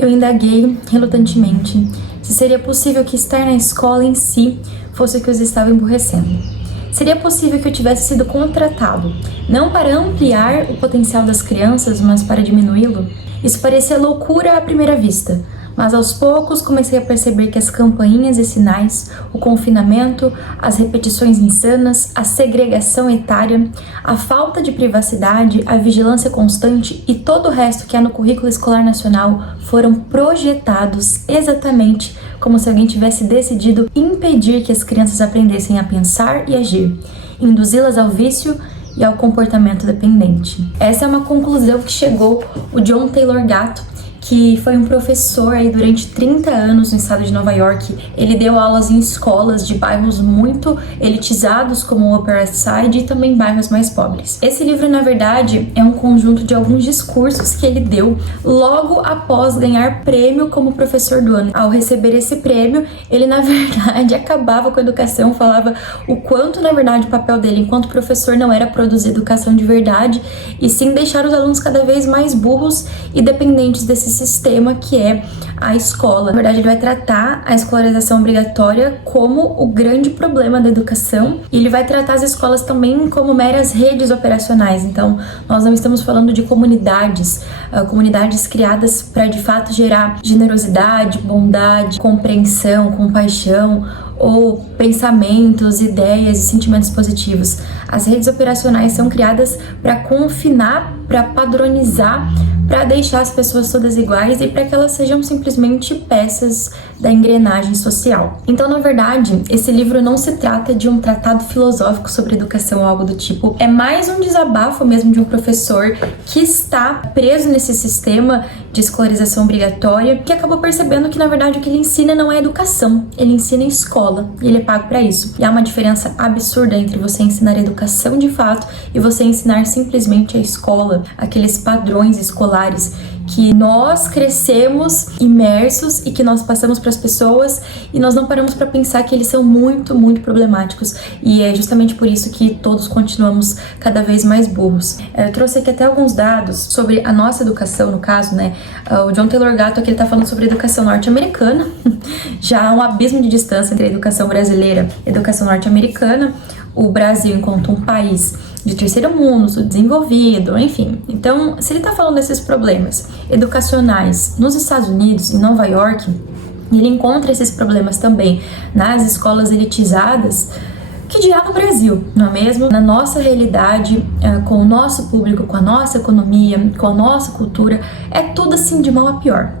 eu indaguei relutantemente se seria possível que estar na escola em si fosse o que os estava emburrecendo. Seria possível que eu tivesse sido contratado, não para ampliar o potencial das crianças, mas para diminuí-lo? Isso parecia loucura à primeira vista, mas aos poucos comecei a perceber que as campainhas e sinais, o confinamento, as repetições insanas, a segregação etária, a falta de privacidade, a vigilância constante e todo o resto que há no currículo escolar nacional foram projetados exatamente como se alguém tivesse decidido impedir que as crianças aprendessem a pensar e agir, induzi-las ao vício e ao comportamento dependente. Essa é uma conclusão que chegou o John Taylor Gatto, que foi um professor aí durante 30 anos no estado de Nova York. Ele deu aulas em escolas de bairros muito elitizados como o Upper West Side e também bairros mais pobres. Esse livro, na verdade, é um conjunto de alguns discursos que ele deu logo após ganhar prêmio como professor do ano. Ao receber esse prêmio, ele, na verdade, acabava com a educação, falava o quanto, na verdade, o papel dele enquanto professor não era produzir educação de verdade, e sim deixar os alunos cada vez mais burros e dependentes desse sistema que é a escola. Na verdade, ele vai tratar a escolarização obrigatória como o grande problema da educação, e ele vai tratar as escolas também como meras redes operacionais. Então, nós não estamos falando de comunidades criadas para de fato gerar generosidade, bondade, compreensão, compaixão ou pensamentos, ideias e sentimentos positivos. As redes operacionais são criadas para confinar, para padronizar, para deixar as pessoas todas iguais e para que elas sejam simplesmente peças da engrenagem social. Então, na verdade, esse livro não se trata de um tratado filosófico sobre educação ou algo do tipo. É mais um desabafo mesmo de um professor que está preso nesse sistema de escolarização obrigatória, que acabou percebendo que, na verdade, o que ele ensina não é educação, ele ensina escola, e ele é pago para isso. E há uma diferença absurda entre você ensinar educação de fato e você ensinar simplesmente a escola, aqueles padrões escolares que nós crescemos imersos e que nós passamos para as pessoas, e nós não paramos para pensar que eles são muito, muito problemáticos, e é justamente por isso que todos continuamos cada vez mais burros. Eu trouxe aqui até alguns dados sobre a nossa educação, no caso, né? O John Taylor Gatto aqui, ele tá falando sobre a educação norte-americana. Já há um abismo de distância entre a educação brasileira e a educação norte-americana. O Brasil, enquanto um país de terceiro mundo, subdesenvolvido, enfim. Então, se ele tá falando desses problemas educacionais nos Estados Unidos, em Nova York, ele encontra esses problemas também nas escolas elitizadas, que dirá no Brasil, não é mesmo? Na nossa realidade, com o nosso público, com a nossa economia, com a nossa cultura, é tudo assim de mal a pior.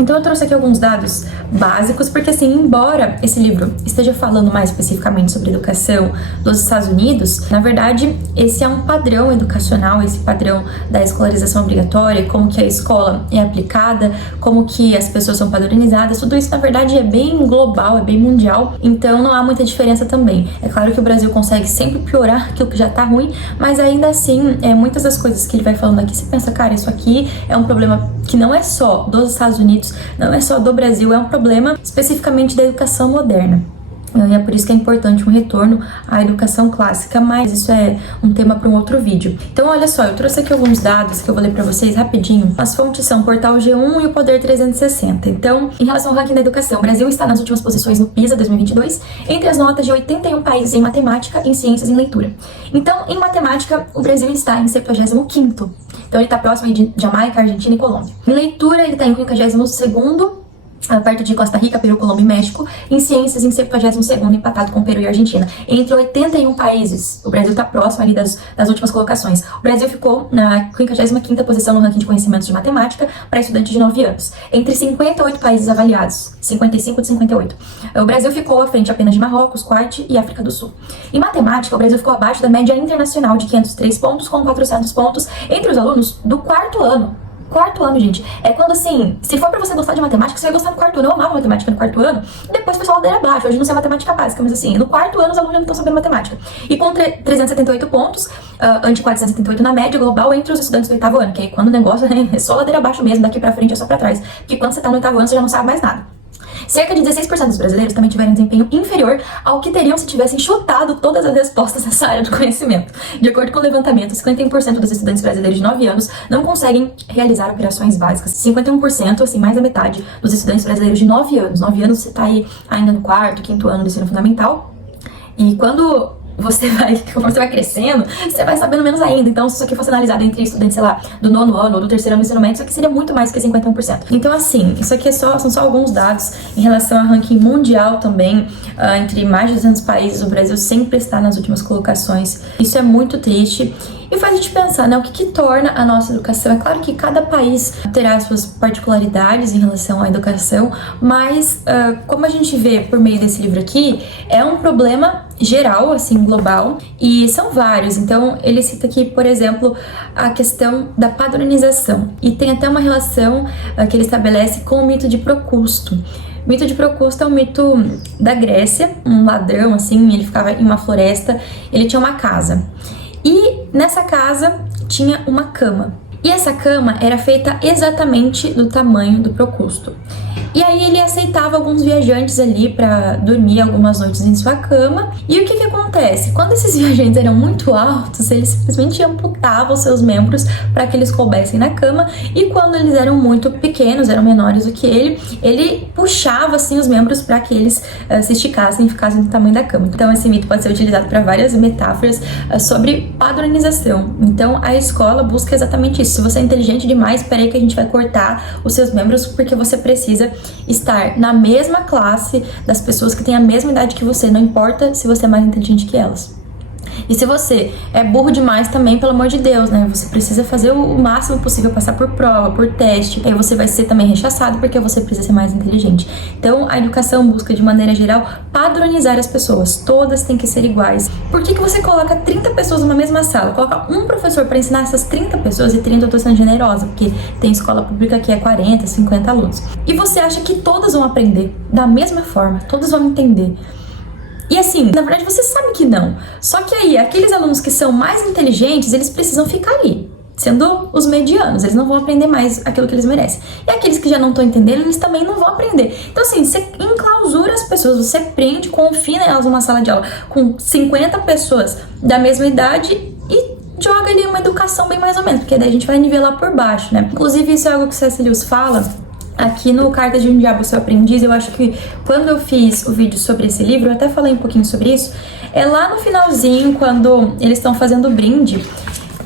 Então eu trouxe aqui alguns dados básicos, porque assim, embora esse livro esteja falando mais especificamente sobre educação dos Estados Unidos, na verdade, esse é um padrão educacional, esse padrão da escolarização obrigatória, como que a escola é aplicada, como que as pessoas são padronizadas, tudo isso, na verdade, é bem global, é bem mundial, então não há muita diferença também. É claro que o Brasil consegue sempre piorar aquilo que já tá ruim, mas ainda assim, muitas das coisas que ele vai falando aqui, você pensa, cara, isso aqui é um problema que não é só dos Estados Unidos, não é só do Brasil, é um problema especificamente da educação moderna. E é por isso que é importante um retorno à educação clássica, mas isso é um tema para um outro vídeo. Então, olha só, eu trouxe aqui alguns dados que eu vou ler para vocês rapidinho. As fontes são o Portal G1 e o Poder 360. Então, em relação ao ranking da educação, o Brasil está nas últimas posições no PISA 2022, entre as notas de 81 países em matemática, em ciências e em leitura. Então, em matemática, o Brasil está em 75º. Então, ele está próximo de Jamaica, Argentina e Colômbia. Em leitura, ele está em 52º, perto de Costa Rica, Peru, Colômbia e México. Em ciências, em 72º, empatado com Peru e Argentina. Entre 81 países, o Brasil está próximo ali das últimas colocações. O Brasil ficou na 55ª posição no ranking de conhecimentos de matemática para estudantes de 9 anos. Entre 58 países avaliados, 55 de 58. O Brasil ficou à frente apenas de Marrocos, Kuwait e África do Sul. Em matemática, o Brasil ficou abaixo da média internacional de 503 pontos, com 400 pontos entre os alunos do quarto ano. Quarto ano, gente, é quando assim, se for pra você gostar de matemática, você vai gostar no quarto ano. Eu amava matemática no quarto ano, e depois o pessoal ladeira abaixo. Hoje não sei matemática básica, mas assim, no quarto ano os alunos já não estão sabendo matemática. E com 378 pontos, ante 478 na média global entre os estudantes do oitavo ano, que aí quando o negócio é só ladeira abaixo mesmo, daqui pra frente é só pra trás. Porque quando você tá no oitavo ano, você já não sabe mais nada. Cerca de 16% dos brasileiros também tiveram um desempenho inferior ao que teriam se tivessem chutado todas as respostas nessa área do conhecimento. De acordo com o levantamento, 51% dos estudantes brasileiros de 9 anos não conseguem realizar operações básicas. 51%, assim, mais da metade dos estudantes brasileiros de 9 anos. 9 anos você tá aí ainda no 4º, 5º ano do ensino fundamental. E quando conforme você vai crescendo, você vai sabendo menos ainda. Então, se isso aqui fosse analisado entre estudantes, sei lá, do 9º ano ou do 3º ano do ensino médio, isso aqui seria muito mais que 51%. Então, assim, isso aqui são só alguns dados em relação ao ranking mundial também. Entre mais de 200 países, o Brasil sempre está nas últimas colocações. Isso é muito triste. E faz a gente pensar, né, o que torna a nossa educação. É claro que cada país terá suas particularidades em relação à educação, mas como a gente vê por meio desse livro aqui, é um problema geral, assim, global, e são vários. Então, ele cita aqui, por exemplo, a questão da padronização, e tem até uma relação que ele estabelece com o mito de Procusto. O mito de Procusto é um mito da Grécia, um ladrão, assim, ele ficava em uma floresta, ele tinha uma casa. E nessa casa tinha uma cama. E essa cama era feita exatamente do tamanho do Procusto. E aí ele aceitava alguns viajantes ali para dormir algumas noites em sua cama. E o que acontece? Quando esses viajantes eram muito altos, ele simplesmente amputava os seus membros para que eles coubessem na cama. E quando eles eram muito pequenos, eram menores do que ele puxava assim os membros para que eles se esticassem e ficassem do tamanho da cama. Então esse mito pode ser utilizado para várias metáforas sobre padronização. Então a escola busca exatamente isso. Se você é inteligente demais, espera aí que a gente vai cortar os seus membros porque você precisa estar na mesma classe das pessoas que têm a mesma idade que você, não importa se você é mais inteligente que elas. E se você é burro demais também, pelo amor de Deus, né? Você precisa fazer o máximo possível, passar por prova, por teste. Aí você vai ser também rechaçado porque você precisa ser mais inteligente. Então, a educação busca, de maneira geral, padronizar as pessoas. Todas têm que ser iguais. Por que você coloca 30 pessoas numa mesma sala? Coloca um professor para ensinar essas 30 pessoas, e 30 eu tô sendo generosa, porque tem escola pública que é 40, 50 alunos. E você acha que todas vão aprender da mesma forma, todas vão entender. E assim, na verdade você sabe que não. Só que aí, aqueles alunos que são mais inteligentes, eles precisam ficar ali, sendo os medianos, eles não vão aprender mais aquilo que eles merecem. E aqueles que já não estão entendendo, eles também não vão aprender. Então assim, você enclausura as pessoas, você prende, confina elas numa sala de aula com 50 pessoas da mesma idade e joga ali uma educação bem mais ou menos, porque daí a gente vai nivelar por baixo, né? Inclusive isso é algo que o C.S. Lewis fala aqui no Cartas de um Diabo, Seu Aprendiz. Eu acho que quando eu fiz o vídeo sobre esse livro, eu até falei um pouquinho sobre isso. É lá no finalzinho, quando eles estão fazendo o brinde,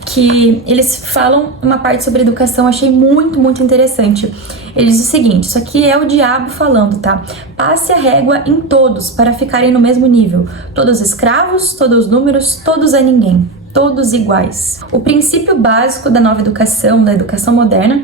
que eles falam uma parte sobre educação. Achei muito, muito interessante. Ele diz o seguinte, isso aqui é o diabo falando, tá? Passe a régua em todos para ficarem no mesmo nível. Todos escravos, todos números, todos a ninguém. Todos iguais. O princípio básico da nova educação, da educação moderna,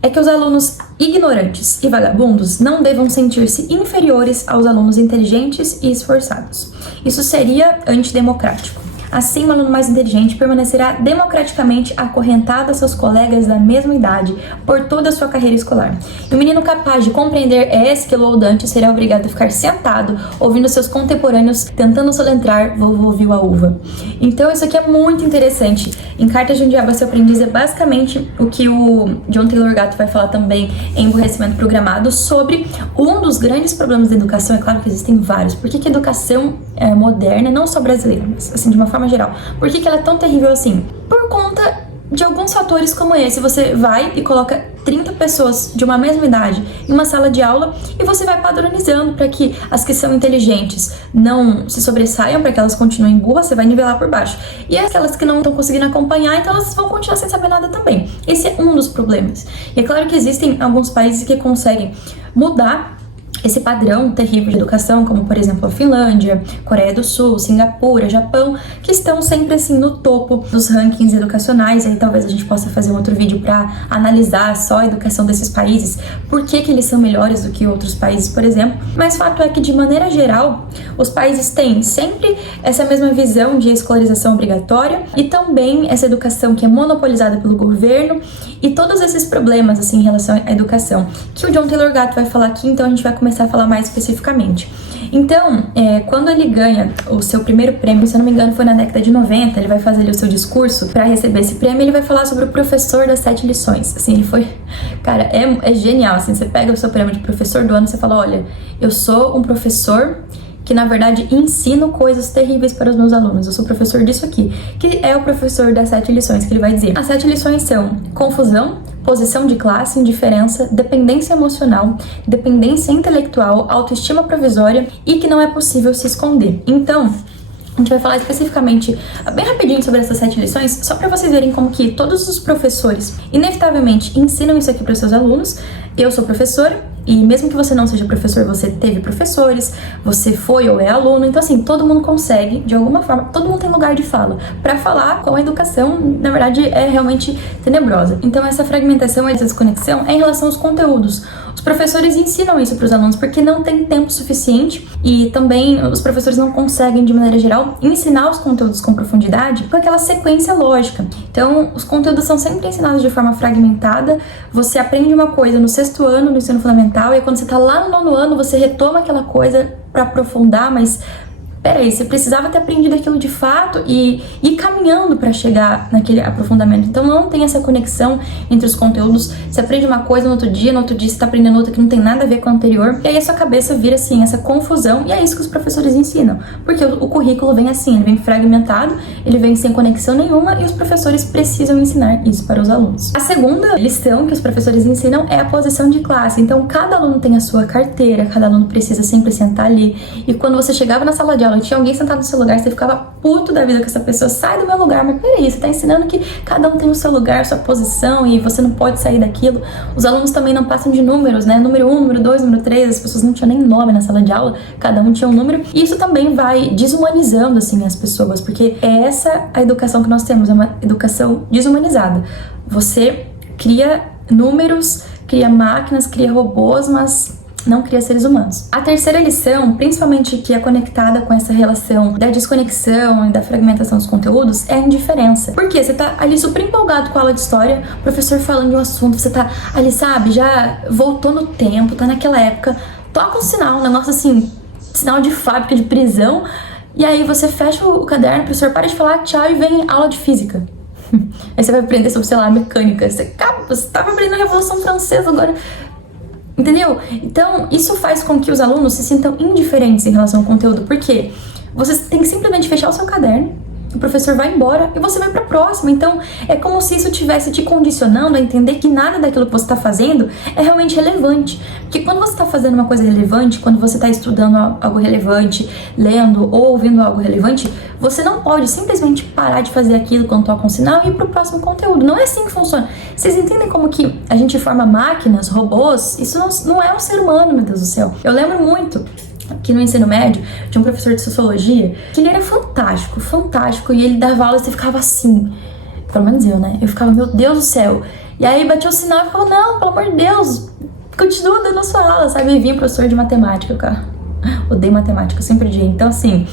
é que os alunos ignorantes e vagabundos não devam sentir-se inferiores aos alunos inteligentes e esforçados. Isso seria antidemocrático. Assim, o aluno mais inteligente permanecerá democraticamente acorrentado a seus colegas da mesma idade por toda a sua carreira escolar. E o menino capaz de compreender Ésquilo ou Dante será obrigado a ficar sentado, ouvindo seus contemporâneos tentando solentrar Vovô Viu a Uva. Então, isso aqui é muito interessante. Em Cartas de um Diabo, Seu Aprendiz é basicamente o que o John Taylor Gatto vai falar também em Emburrecimento Programado sobre um dos grandes problemas da educação. É claro que existem vários. Por que a educação moderna, não só brasileira, mas assim, de uma forma geral, por que ela é tão terrível assim? Por conta de alguns fatores como esse. Você vai e coloca 30 pessoas de uma mesma idade em uma sala de aula e você vai padronizando para que as que são inteligentes não se sobressaiam, para que elas continuem burras, você vai nivelar por baixo. E aquelas que não estão conseguindo acompanhar, então elas vão continuar sem saber nada também. Esse é um dos problemas. E é claro que existem alguns países que conseguem mudar esse padrão terrível de educação, como por exemplo a Finlândia, Coreia do Sul, Singapura, Japão, que estão sempre assim no topo dos rankings educacionais. Aí talvez a gente possa fazer um outro vídeo para analisar só a educação desses países, por que eles são melhores do que outros países, por exemplo. Mas fato é que, de maneira geral, os países têm sempre essa mesma visão de escolarização obrigatória e também essa educação que é monopolizada pelo governo e todos esses problemas assim em relação à educação, que o John Taylor Gatto vai falar aqui, então a gente vai começar a falar mais especificamente. Então, quando ele ganha o seu primeiro prêmio, se eu não me engano foi na década de 90, ele vai fazer ali o seu discurso para receber esse prêmio, ele vai falar sobre o professor das 7 lições. Assim, ele foi... Cara, é genial, assim, você pega o seu prêmio de professor do ano e você fala, olha, eu sou um professor que na verdade ensino coisas terríveis para os meus alunos. Eu sou professor disso aqui, que é o professor das 7 lições, que ele vai dizer. As 7 lições são confusão, posição de classe, indiferença, dependência emocional, dependência intelectual, autoestima provisória e que não é possível se esconder. Então, a gente vai falar especificamente, bem rapidinho, sobre essas 7 lições, só para vocês verem como que todos os professores, inevitavelmente, ensinam isso aqui para os seus alunos. Eu sou professora, e mesmo que você não seja professor, você teve professores, você foi ou é aluno, então assim, todo mundo consegue, de alguma forma, todo mundo tem lugar de fala, para falar com a educação, na verdade, é realmente tenebrosa. Então essa fragmentação, essa desconexão é em relação aos conteúdos. Os professores ensinam isso para os alunos porque não tem tempo suficiente e também os professores não conseguem, de maneira geral, ensinar os conteúdos com profundidade com aquela sequência lógica. Então, os conteúdos são sempre ensinados de forma fragmentada, você aprende uma coisa no 6º ano do ensino fundamental e quando você está lá no 9º ano, você retoma aquela coisa para aprofundar, mas... Peraí, você precisava ter aprendido aquilo de fato e ir caminhando para chegar naquele aprofundamento. Então não tem essa conexão entre os conteúdos. Você aprende uma coisa no outro dia você tá aprendendo outra que não tem nada a ver com a anterior. E aí a sua cabeça vira assim, essa confusão. E é isso que os professores ensinam. Porque o currículo vem assim, ele vem fragmentado, ele vem sem conexão nenhuma e os professores precisam ensinar isso para os alunos. A segunda lição que os professores ensinam é a posição de classe. Então cada aluno tem a sua carteira, cada aluno precisa sempre sentar ali. E quando você chegava na sala de aula, tinha alguém sentado no seu lugar, você ficava puto da vida com essa pessoa, sai do meu lugar, mas peraí, você tá ensinando que cada um tem o seu lugar, sua posição e você não pode sair daquilo. Os alunos também não passam de números, né? Número 1, número 2, número 3, as pessoas não tinham nem nome na sala de aula, cada um tinha um número. E isso também vai desumanizando, assim, as pessoas, porque é essa a educação que nós temos, é uma educação desumanizada. Você cria números, cria máquinas, cria robôs, mas não cria seres humanos. A terceira lição, principalmente que é conectada com essa relação da desconexão e da fragmentação dos conteúdos, é a indiferença. Porque você tá ali super empolgado com a aula de história, o professor falando de um assunto, você tá ali, sabe, já voltou no tempo, tá naquela época, toca um sinal, um negócio assim, sinal de fábrica, de prisão, e aí você fecha o caderno, o professor para de falar tchau e vem aula de física. Aí você vai aprender sobre, sei lá, mecânica. Você tava aprendendo a Revolução Francesa agora. Entendeu? Então, isso faz com que os alunos se sintam indiferentes em relação ao conteúdo, porque você tem que simplesmente fechar o seu caderno, o professor vai embora e você vai para a próxima. Então, é como se isso estivesse te condicionando a entender que nada daquilo que você está fazendo é realmente relevante. Porque quando você está fazendo uma coisa relevante, quando você está estudando algo relevante, lendo ou ouvindo algo relevante, você não pode simplesmente parar de fazer aquilo quando toca um sinal e ir para o próximo conteúdo. Não é assim que funciona. Vocês entendem como que a gente forma máquinas, robôs? Isso não é um ser humano, meu Deus do céu. Eu lembro muito que no ensino médio tinha um professor de sociologia que ele era fantástico, fantástico, e ele dava aula e você ficava assim, pelo menos eu, né? Eu ficava, meu Deus do céu. E aí batia o sinal e ficava, não, pelo amor de Deus, continua dando a sua aula, sabe? E vinha professor de matemática, cara. Odeio matemática, eu sempre odiei. Então, assim,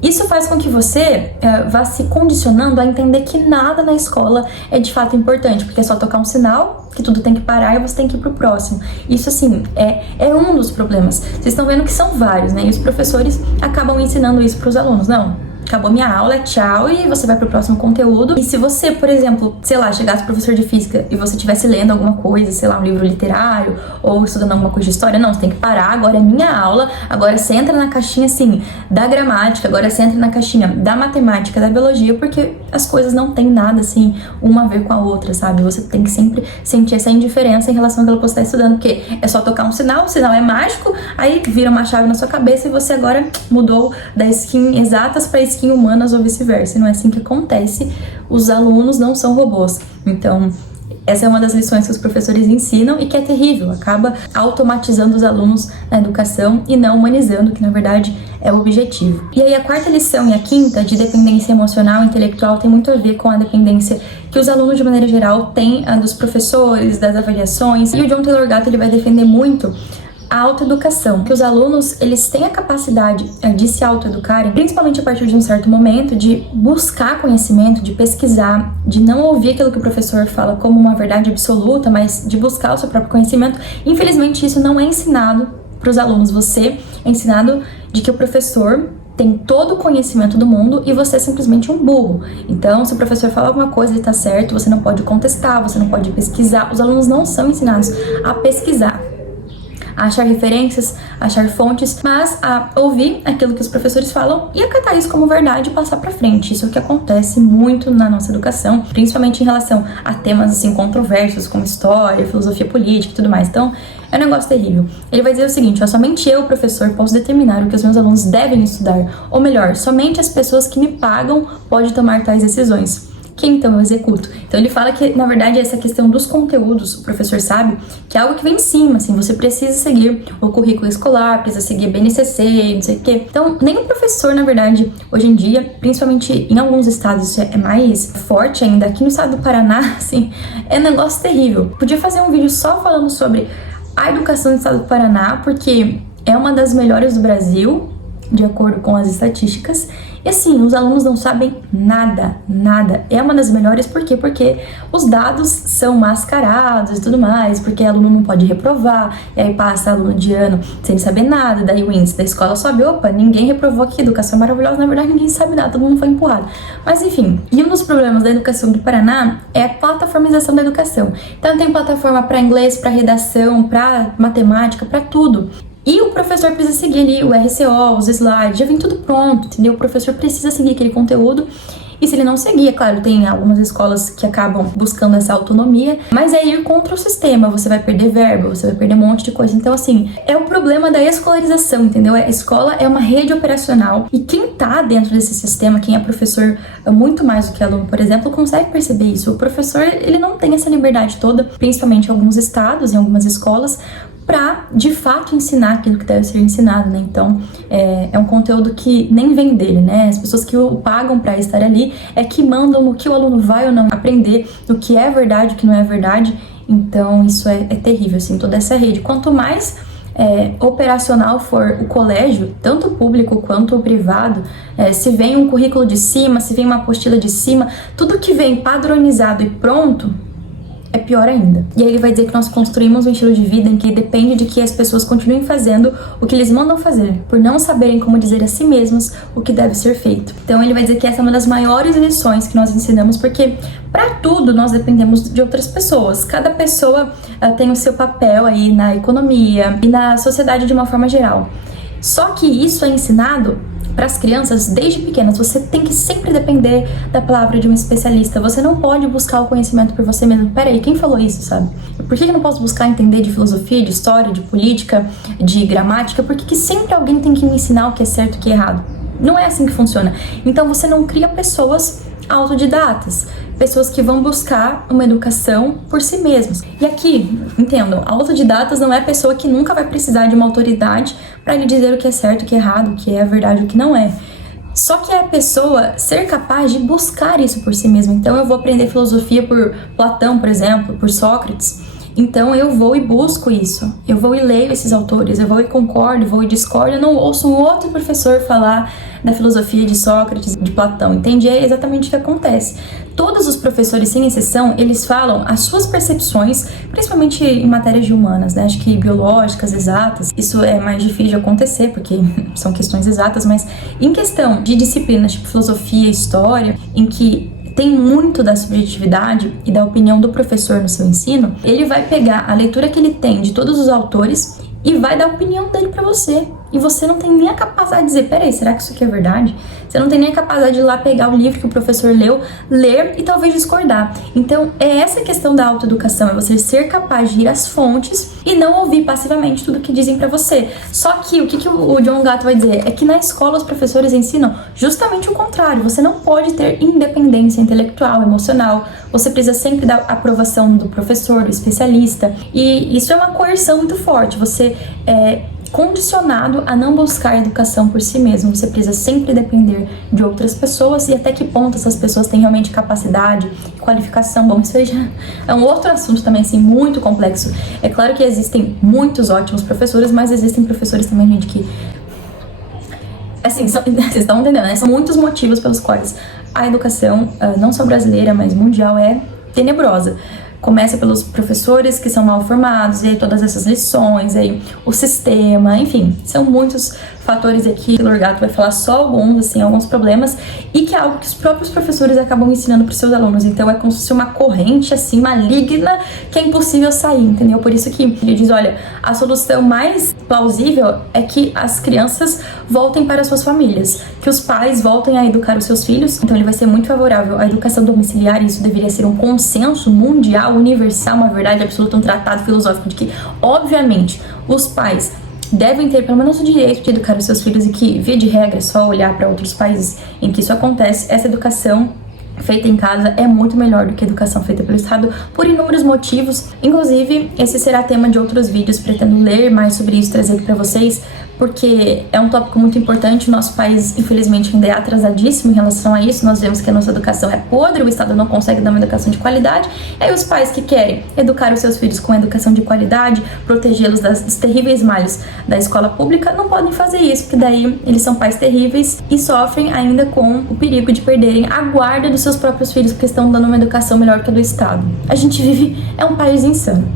isso faz com que você vá se condicionando a entender que nada na escola é de fato importante, porque é só tocar um sinal, que tudo tem que parar e você tem que ir pro próximo. Isso, assim, é um dos problemas. Vocês estão vendo que são vários, né? E os professores acabam ensinando isso pros alunos. Não, acabou minha aula, tchau, e você vai pro próximo conteúdo. E se você, por exemplo, sei lá, chegasse professor de física e você estivesse lendo alguma coisa, sei lá, um livro literário ou estudando alguma coisa de história, não, você tem que parar, agora é minha aula, agora você entra na caixinha, assim, da gramática, agora você entra na caixinha da matemática, da biologia, porque as coisas não têm nada, assim, uma a ver com a outra, sabe? Você tem que sempre sentir essa indiferença em relação àquilo que você está estudando, porque é só tocar um sinal, o sinal é mágico, aí vira uma chave na sua cabeça e você agora mudou da skin exatas para skin humanas ou vice-versa. Não é assim que acontece. Os alunos não são robôs. Então, essa é uma das lições que os professores ensinam e que é terrível. Acaba automatizando os alunos na educação e não humanizando, que na verdade é o objetivo. E aí a quarta lição e a quinta, de dependência emocional e intelectual, tem muito a ver com a dependência que os alunos, de maneira geral, têm dos professores, das avaliações. E o John Taylor Gatto, ele vai defender muito a autoeducação, que os alunos, eles têm a capacidade de se autoeducarem, principalmente a partir de um certo momento, de buscar conhecimento, de pesquisar, de não ouvir aquilo que o professor fala como uma verdade absoluta, mas de buscar o seu próprio conhecimento. Infelizmente, isso não é ensinado para os alunos. Você é ensinado de que o professor tem todo o conhecimento do mundo e você é simplesmente um burro. Então, se o professor falar alguma coisa e tá certo, você não pode contestar, você não pode pesquisar. Os alunos não são ensinados a pesquisar, a achar referências, a achar fontes, mas a ouvir aquilo que os professores falam e acatar isso como verdade e passar pra frente. Isso é o que acontece muito na nossa educação, principalmente em relação a temas assim controversos como história, filosofia política e tudo mais. Então, é um negócio terrível. Ele vai dizer o seguinte, ó, somente eu, professor, posso determinar o que os meus alunos devem estudar. Ou melhor, somente as pessoas que me pagam podem tomar tais decisões. Que então eu executo. Então ele fala que, na verdade, essa questão dos conteúdos, o professor sabe que é algo que vem em cima, assim, você precisa seguir o currículo escolar, precisa seguir a BNCC, não sei o quê. Então, nem o professor, na verdade, hoje em dia, principalmente em alguns estados, isso é mais forte ainda. Aqui no estado do Paraná, assim, é um negócio terrível. Podia fazer um vídeo só falando sobre a educação do estado do Paraná, porque é uma das melhores do Brasil, de acordo com as estatísticas. E assim, os alunos não sabem nada. É uma das melhores, por quê? Porque os dados são mascarados e tudo mais, porque aluno não pode reprovar, e aí passa aluno de ano sem saber nada, daí o índice da escola sobe, opa, ninguém reprovou aqui, educação é maravilhosa, na verdade ninguém sabe nada, todo mundo foi empurrado. Mas enfim, e um dos problemas da educação do Paraná é a plataformização da educação. Então tem plataforma para inglês, para redação, para matemática, para tudo. E o professor precisa seguir ali o RCO, os slides, já vem tudo pronto, entendeu? O professor precisa seguir aquele conteúdo. E se ele não seguir, é claro, tem algumas escolas que acabam buscando essa autonomia, mas é ir contra o sistema, você vai perder verba, você vai perder um monte de coisa. Então, assim, é o problema da escolarização, entendeu? A escola é uma rede operacional e quem tá dentro desse sistema, quem é professor muito mais do que aluno, por exemplo, consegue perceber isso. O professor, ele não tem essa liberdade toda, principalmente em alguns estados, em algumas escolas, para de fato ensinar aquilo que deve ser ensinado, né? Então é um conteúdo que nem vem dele, né? As pessoas que o pagam para estar ali é que mandam no que o aluno vai ou não aprender, no que é verdade, o que não é verdade. Então isso é terrível, assim, toda essa rede. Quanto mais operacional for o colégio, tanto o público quanto o privado, se vem um currículo de cima, se vem uma apostila de cima, tudo que vem padronizado e pronto, é pior ainda. E aí ele vai dizer que nós construímos um estilo de vida em que depende de que as pessoas continuem fazendo o que eles mandam fazer, por não saberem como dizer a si mesmos o que deve ser feito. Então ele vai dizer que essa é uma das maiores lições que nós ensinamos, porque para tudo nós dependemos de outras pessoas. Cada pessoa tem o seu papel aí na economia e na sociedade de uma forma geral. Só que isso é ensinado para as crianças desde pequenas. Você tem que sempre depender da palavra de um especialista. Você não pode buscar o conhecimento por você mesmo. Peraí, quem falou isso, sabe? Por que eu não posso buscar entender de filosofia, de história, de política, de gramática? Por que sempre alguém tem que me ensinar o que é certo e o que é errado? Não é assim que funciona. Então você não cria pessoas autodidatas, pessoas que vão buscar uma educação por si mesmos. E aqui, entendam, autodidatas não é pessoa que nunca vai precisar de uma autoridade para lhe dizer o que é certo, o que é errado, o que é verdade, o que não é. Só que é a pessoa ser capaz de buscar isso por si mesma. Então eu vou aprender filosofia por Platão, por exemplo, por Sócrates. Então eu vou e busco isso, eu vou e leio esses autores, eu vou e concordo, vou e discordo, eu não ouço um outro professor falar da filosofia de Sócrates, de Platão, entende? É exatamente o que acontece. Todos os professores, sem exceção, eles falam as suas percepções, principalmente em matérias de humanas, né? Acho que biológicas, exatas, isso é mais difícil de acontecer, porque são questões exatas, mas em questão de disciplinas tipo filosofia, história, em que tem muito da subjetividade e da opinião do professor no seu ensino, ele vai pegar a leitura que ele tem de todos os autores e vai dar a opinião dele pra você. E você não tem nem a capacidade de dizer, peraí, será que isso aqui é verdade? Você não tem nem a capacidade de ir lá pegar o livro que o professor leu, ler e talvez discordar. Então, é essa questão da autoeducação, é você ser capaz de ir às fontes e não ouvir passivamente tudo que dizem pra você. Só que o que o John Gatto vai dizer é que na escola os professores ensinam justamente o contrário. Você não pode ter independência intelectual, emocional. Você precisa sempre da aprovação do professor, do especialista. E isso é uma coerção muito forte. Você é condicionado a não buscar educação por si mesmo. Você precisa sempre depender de outras pessoas e até que ponto essas pessoas têm realmente capacidade, qualificação. Bom, isso aí já é um outro assunto também, assim, muito complexo. É claro que existem muitos ótimos professores, mas existem professores também, gente, que... Assim, vocês estão entendendo, né? São muitos motivos pelos quais a educação, não só brasileira, mas mundial, é tenebrosa. Começa pelos professores que são mal formados, e aí todas essas lições, aí o sistema, enfim, são muitos fatores aqui. O Lorgato vai falar só alguns, assim, alguns problemas, e que é algo que os próprios professores acabam ensinando para os seus alunos. Então é como se fosse uma corrente, assim, maligna, que é impossível sair, entendeu? Por isso que ele diz, olha, a solução mais plausível é que as crianças voltem para suas famílias, que os pais voltem a educar os seus filhos. Então ele vai ser muito favorável à educação domiciliar, e isso deveria ser um consenso mundial, universal, uma verdade absoluta, um tratado filosófico de que, obviamente, os pais devem ter pelo menos o direito de educar os seus filhos, e que, via de regra, é só olhar para outros países em que isso acontece. Essa educação feita em casa é muito melhor do que a educação feita pelo Estado, por inúmeros motivos. Inclusive, esse será tema de outros vídeos, pretendo ler mais sobre isso, trazer aqui para vocês, porque é um tópico muito importante. O nosso país, infelizmente, ainda é atrasadíssimo em relação a isso. Nós vemos que a nossa educação é podre, o Estado não consegue dar uma educação de qualidade, e aí os pais que querem educar os seus filhos com educação de qualidade, protegê-los dos terríveis males da escola pública, não podem fazer isso, porque daí eles são pais terríveis e sofrem ainda com o perigo de perderem a guarda dos seus próprios filhos, porque estão dando uma educação melhor que a do Estado. A gente vive, é um país insano.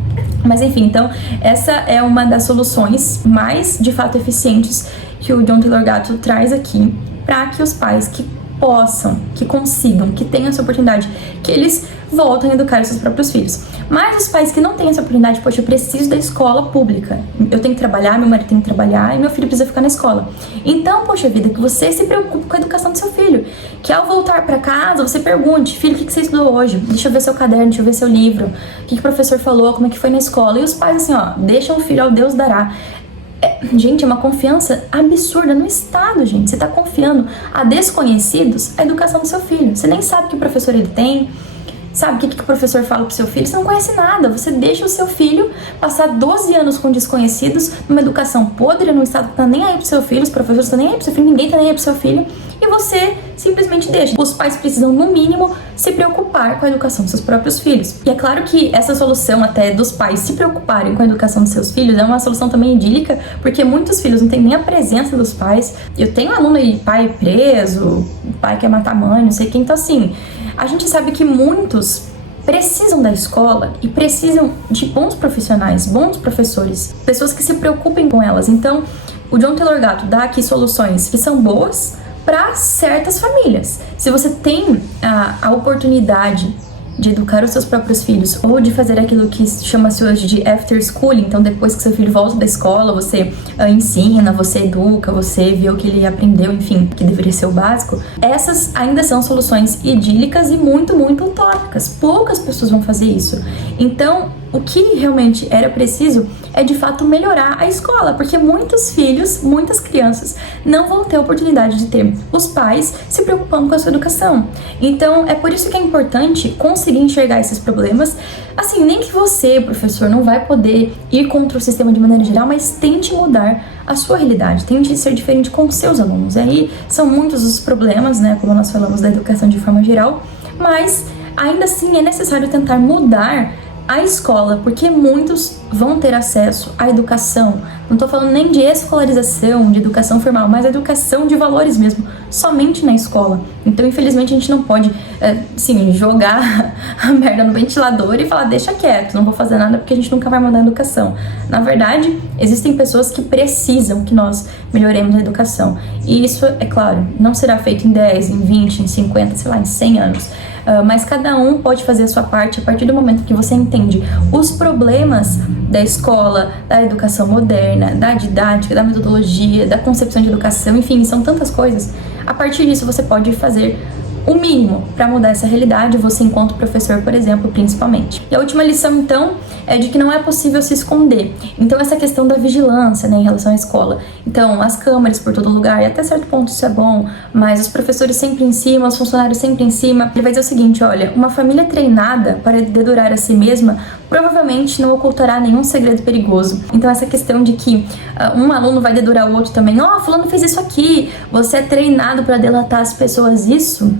Mas enfim, então essa é uma das soluções mais, de fato, eficientes que o John Taylor Gatto traz aqui, para que os pais que possam, que consigam, que tenham essa oportunidade, que eles voltem a educar os seus próprios filhos. Mas os pais que não têm essa oportunidade, poxa, eu preciso da escola pública, eu tenho que trabalhar, meu marido tem que trabalhar e meu filho precisa ficar na escola. Então, poxa vida, que você se preocupe com a educação do seu filho, que ao voltar para casa, você pergunte, filho, o que você estudou hoje? Deixa eu ver seu caderno, deixa eu ver seu livro, o que o professor falou, como é que foi na escola. E os pais assim, ó, deixam o filho ao Deus dará. Gente, é uma confiança absurda no Estado, gente. Você tá confiando a desconhecidos a educação do seu filho. Você nem sabe que professor ele tem, sabe o que o professor fala pro seu filho, você não conhece nada. Você deixa o seu filho passar 12 anos com desconhecidos, numa educação podre, num Estado que tá nem aí pro seu filho, os professores estão nem aí pro seu filho, ninguém tá nem aí pro seu filho, e você simplesmente deixa. Os pais precisam, no mínimo, se preocupar com a educação dos seus próprios filhos. E é claro que essa solução até dos pais se preocuparem com a educação dos seus filhos é uma solução também idílica, porque muitos filhos não têm nem a presença dos pais. Eu tenho aluno aí, pai preso, pai quer matar a mãe, não sei quem, então assim, a gente sabe que muitos precisam da escola e precisam de bons profissionais, bons professores, pessoas que se preocupem com elas. Então, o John Taylor Gatto dá aqui soluções que são boas para certas famílias. Se você tem a oportunidade de educar os seus próprios filhos, ou de fazer aquilo que chama-se hoje de after school, então depois que seu filho volta da escola, você ensina, você educa, você vê o que ele aprendeu, enfim, que deveria ser o básico, essas ainda são soluções idílicas e muito, muito utópicas. Poucas pessoas vão fazer isso. Então, o que realmente era preciso é, de fato, melhorar a escola, porque muitos filhos, muitas crianças não vão ter a oportunidade de ter os pais se preocupando com a sua educação. Então, é por isso que é importante conseguir enxergar esses problemas. Assim, nem que você, professor, não vai poder ir contra o sistema de maneira geral, mas tente mudar a sua realidade, tente ser diferente com os seus alunos. E aí, são muitos os problemas, né, como nós falamos da educação de forma geral, mas ainda assim é necessário tentar mudar a escola, porque muitos vão ter acesso à educação. Não estou falando nem de escolarização, de educação formal, mas educação de valores mesmo, somente na escola. Então, infelizmente, a gente não pode, jogar a merda no ventilador e falar, deixa quieto, não vou fazer nada porque a gente nunca vai mudar a educação. Na verdade, existem pessoas que precisam que nós melhoremos a educação. E isso, é claro, não será feito em 10, em 20, em 50, sei lá, em 100 anos. Mas cada um pode fazer a sua parte a partir do momento que você entende os problemas da escola, da educação moderna, da didática, da metodologia, da concepção de educação, enfim, são tantas coisas. A partir disso você pode fazer o mínimo para mudar essa realidade, você enquanto professor, por exemplo, principalmente. E a última lição, então, é de que não é possível se esconder. Então, essa questão da vigilância, né, em relação à escola. Então, as câmeras por todo lugar, e até certo ponto isso é bom, mas os professores sempre em cima, os funcionários sempre em cima. Ele vai dizer o seguinte, olha, uma família treinada para dedurar a si mesma provavelmente não ocultará nenhum segredo perigoso. Então, essa questão de que um aluno vai dedurar o outro também, fulano fez isso aqui, você é treinado para delatar as pessoas, isso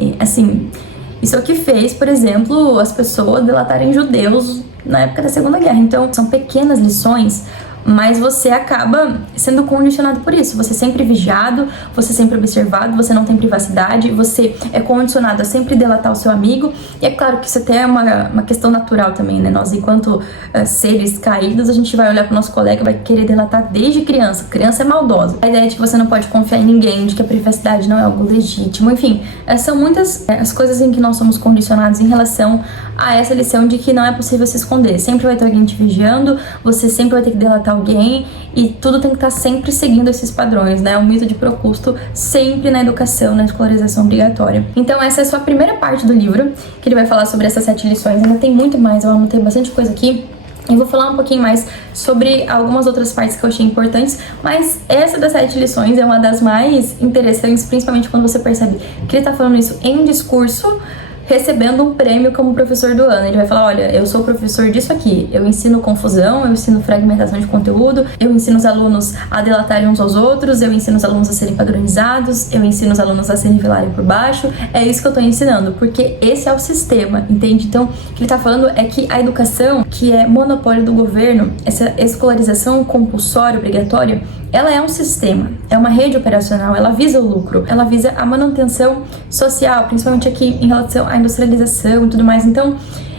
é o que fez, por exemplo, as pessoas delatarem judeus na época da Segunda Guerra. Então, são pequenas lições mas você acaba sendo condicionado por isso. Você é sempre vigiado, você é sempre observado, você não tem privacidade, você é condicionado a sempre delatar o seu amigo. E é claro que isso até é uma questão natural também, né? Nós, enquanto seres caídos, a gente vai olhar pro nosso colega e vai querer delatar desde criança. Criança é maldosa. A ideia de que você não pode confiar em ninguém, de que a privacidade não é algo legítimo, enfim, são muitas as coisas em que nós somos condicionados em relação a essa lição de que não é possível se esconder. Sempre vai ter alguém te vigiando, você sempre vai ter que delatar alguém e tudo tem que estar sempre seguindo esses padrões, né? O mito de Procusto sempre na educação, na escolarização obrigatória. Então essa é só a primeira parte do livro, que ele vai falar sobre essas 7 lições. Ainda tem muito mais, eu anotei bastante coisa aqui. Eu vou falar um pouquinho mais sobre algumas outras partes que eu achei importantes, mas essa das 7 lições é uma das mais interessantes, principalmente quando você percebe que ele tá falando isso em discurso, recebendo um prêmio como professor do ano. Ele vai falar, olha, eu sou professor disso aqui, eu ensino confusão, eu ensino fragmentação de conteúdo, eu ensino os alunos a delatarem uns aos outros, eu ensino os alunos a serem padronizados, eu ensino os alunos a se nivelarem por baixo, é isso que eu tô ensinando, porque esse é o sistema, entende? Então, o que ele tá falando é que a educação, que é monopólio do governo, essa escolarização compulsória, obrigatória, ela é um sistema, é uma rede operacional, ela visa o lucro, ela visa a manutenção social, principalmente aqui em relação à industrialização e tudo mais. Então,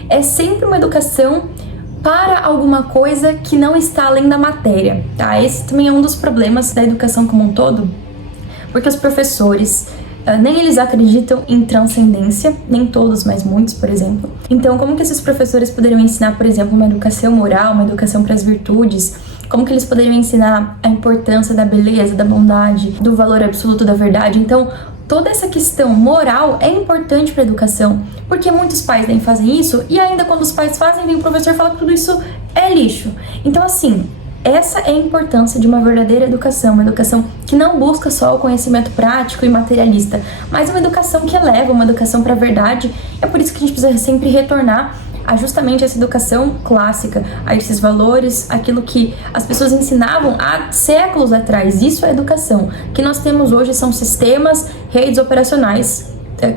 é sempre uma educação para alguma coisa que não está além da matéria, tá? Esse também é um dos problemas da educação como um todo, porque os professores, nem eles acreditam em transcendência, nem todos, mas muitos, por exemplo. Então, como que esses professores poderiam ensinar, por exemplo, uma educação moral, uma educação para as virtudes? Como que eles poderiam ensinar a importância da beleza, da bondade, do valor absoluto da verdade? Então, toda essa questão moral é importante para a educação, porque muitos pais nem fazem isso, e ainda quando os pais fazem, vem o professor falar que tudo isso é lixo. Então, assim, essa é a importância de uma verdadeira educação, uma educação que não busca só o conhecimento prático e materialista, mas uma educação que eleva, uma educação para a verdade. É por isso que a gente precisa sempre retornar a justamente essa educação clássica, a esses valores, aquilo que as pessoas ensinavam há séculos atrás. Isso é educação. O que nós temos hoje são sistemas, redes operacionais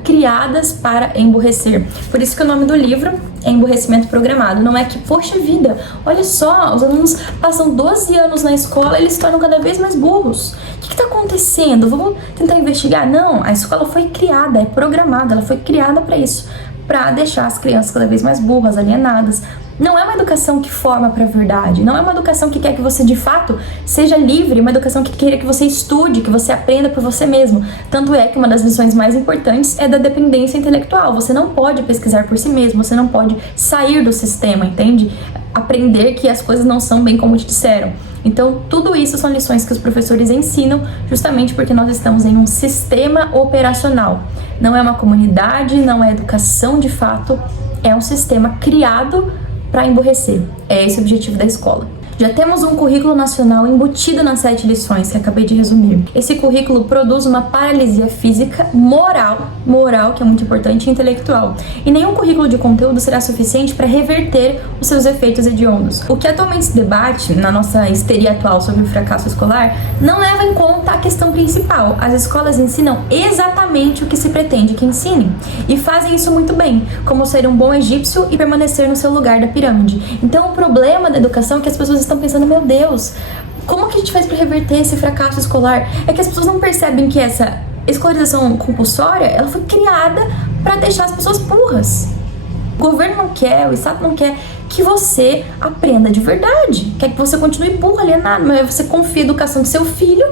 criadas para emburrecer. Por isso que o nome do livro é Emburrecimento Programado. Não é que, poxa vida, olha só, os alunos passam 12 anos na escola e eles se tornam cada vez mais burros. O que está acontecendo? Vamos tentar investigar? Não, a escola foi criada, é programada, ela foi criada para isso, para deixar as crianças cada vez mais burras, alienadas. Não é uma educação que forma para a verdade, não é uma educação que quer que você de fato seja livre, uma educação que queira que você estude, que você aprenda por você mesmo. Tanto é que uma das lições mais importantes é da dependência intelectual. Você não pode pesquisar por si mesmo, você não pode sair do sistema, entende? Aprender que as coisas não são bem como te disseram. Então, tudo isso são lições que os professores ensinam justamente porque nós estamos em um sistema operacional. Não é uma comunidade, não é educação de fato, é um sistema criado para emburrecer. É esse o objetivo da escola. Já temos um currículo nacional embutido nas 7 lições que acabei de resumir. Esse currículo produz uma paralisia física, moral, que é muito importante, e intelectual. E nenhum currículo de conteúdo será suficiente para reverter os seus efeitos hediondos. O que atualmente se debate na nossa histeria atual sobre o fracasso escolar não leva em conta a questão principal. As escolas ensinam exatamente o que se pretende que ensinem. E fazem isso muito bem, como ser um bom egípcio e permanecer no seu lugar da pirâmide. Então o problema da educação é que as pessoas estão pensando, meu Deus, como que a gente faz para reverter esse fracasso escolar? É que as pessoas não percebem que essa escolarização compulsória, ela foi criada para deixar as pessoas burras. O governo não quer, o Estado não quer que você aprenda de verdade, quer que você continue burro, alienado, mas você confia a educação do seu filho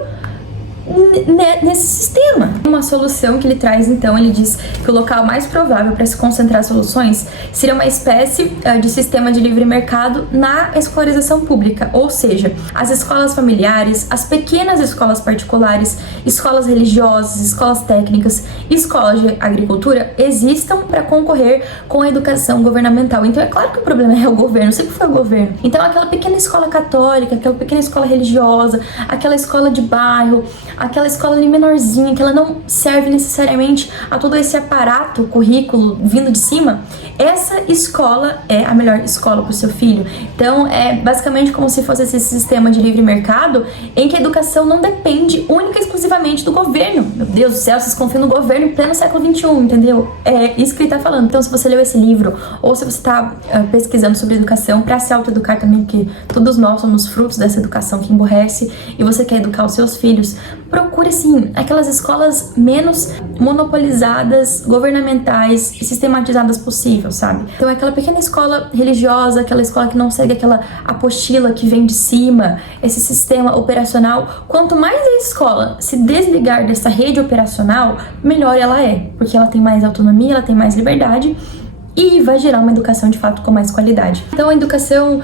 nesse sistema. Uma solução que ele traz, então, ele diz que o local mais provável para se concentrar soluções seria uma espécie de sistema de livre mercado na escolarização pública, ou seja, as escolas familiares, as pequenas escolas particulares, escolas religiosas, escolas técnicas, escolas de agricultura existam para concorrer com a educação governamental. Então é claro que o problema é o governo, sempre foi o governo. Então aquela pequena escola católica, aquela pequena escola religiosa, aquela escola de bairro, aquela escola ali menorzinha, que ela não serve necessariamente a todo esse aparato, currículo vindo de cima, essa escola é a melhor escola para o seu filho. Então é basicamente como se fosse esse sistema de livre mercado em que a educação não depende única e exclusivamente do governo. Meu Deus do céu, vocês confiam no governo em pleno século XXI, entendeu? É isso que ele tá falando. Então, se você leu esse livro ou se você tá pesquisando sobre educação para se autoeducar também, porque todos nós somos frutos dessa educação que emburrece, e você quer educar os seus filhos, procure sim aquelas escolas menos monopolizadas, governamentais e sistematizadas possível, sabe? Então é aquela pequena escola religiosa, aquela escola que não segue aquela apostila que vem de cima, esse sistema operacional. Quanto mais a escola se desligar dessa rede operacional, melhor ela é, porque ela tem mais autonomia, ela tem mais liberdade e vai gerar uma educação de fato com mais qualidade. Então a educação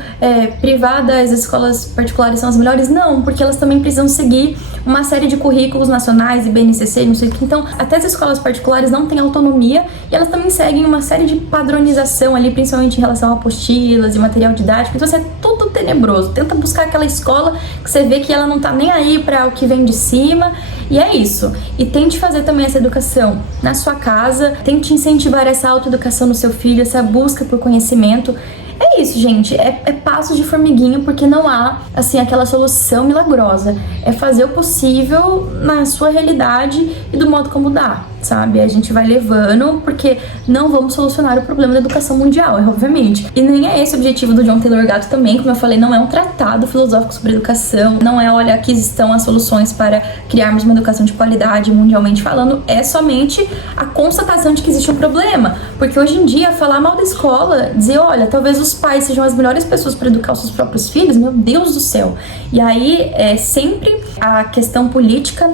privada, as escolas particulares são as melhores? Não, porque elas também precisam seguir uma série de currículos nacionais e BNCC, não sei o que. Então até as escolas particulares não têm autonomia e elas também seguem uma série de padronização ali, principalmente em relação a apostilas e material didático. Então isso é tudo tenebroso. Tenta buscar aquela escola que você vê que ela não tá nem aí para o que vem de cima, e é isso. E tente fazer também essa educação na sua casa, tente incentivar essa autoeducação no seu filho, essa busca por conhecimento. É isso, gente, é passos de formiguinha, porque não há, assim, aquela solução milagrosa. É fazer o possível na sua realidade e do modo como dá, sabe? A gente vai levando, porque não vamos solucionar o problema da educação mundial, obviamente. E nem é esse o objetivo do John Taylor Gatto também, como eu falei, não é um tratado filosófico sobre educação, não é, olha, aqui estão as soluções para criarmos uma educação de qualidade mundialmente falando, é somente a constatação de que existe um problema. Porque hoje em dia, falar mal da escola, dizer, olha, talvez os pais sejam as melhores pessoas para educar os seus próprios filhos, meu Deus do céu. E aí, sempre a questão política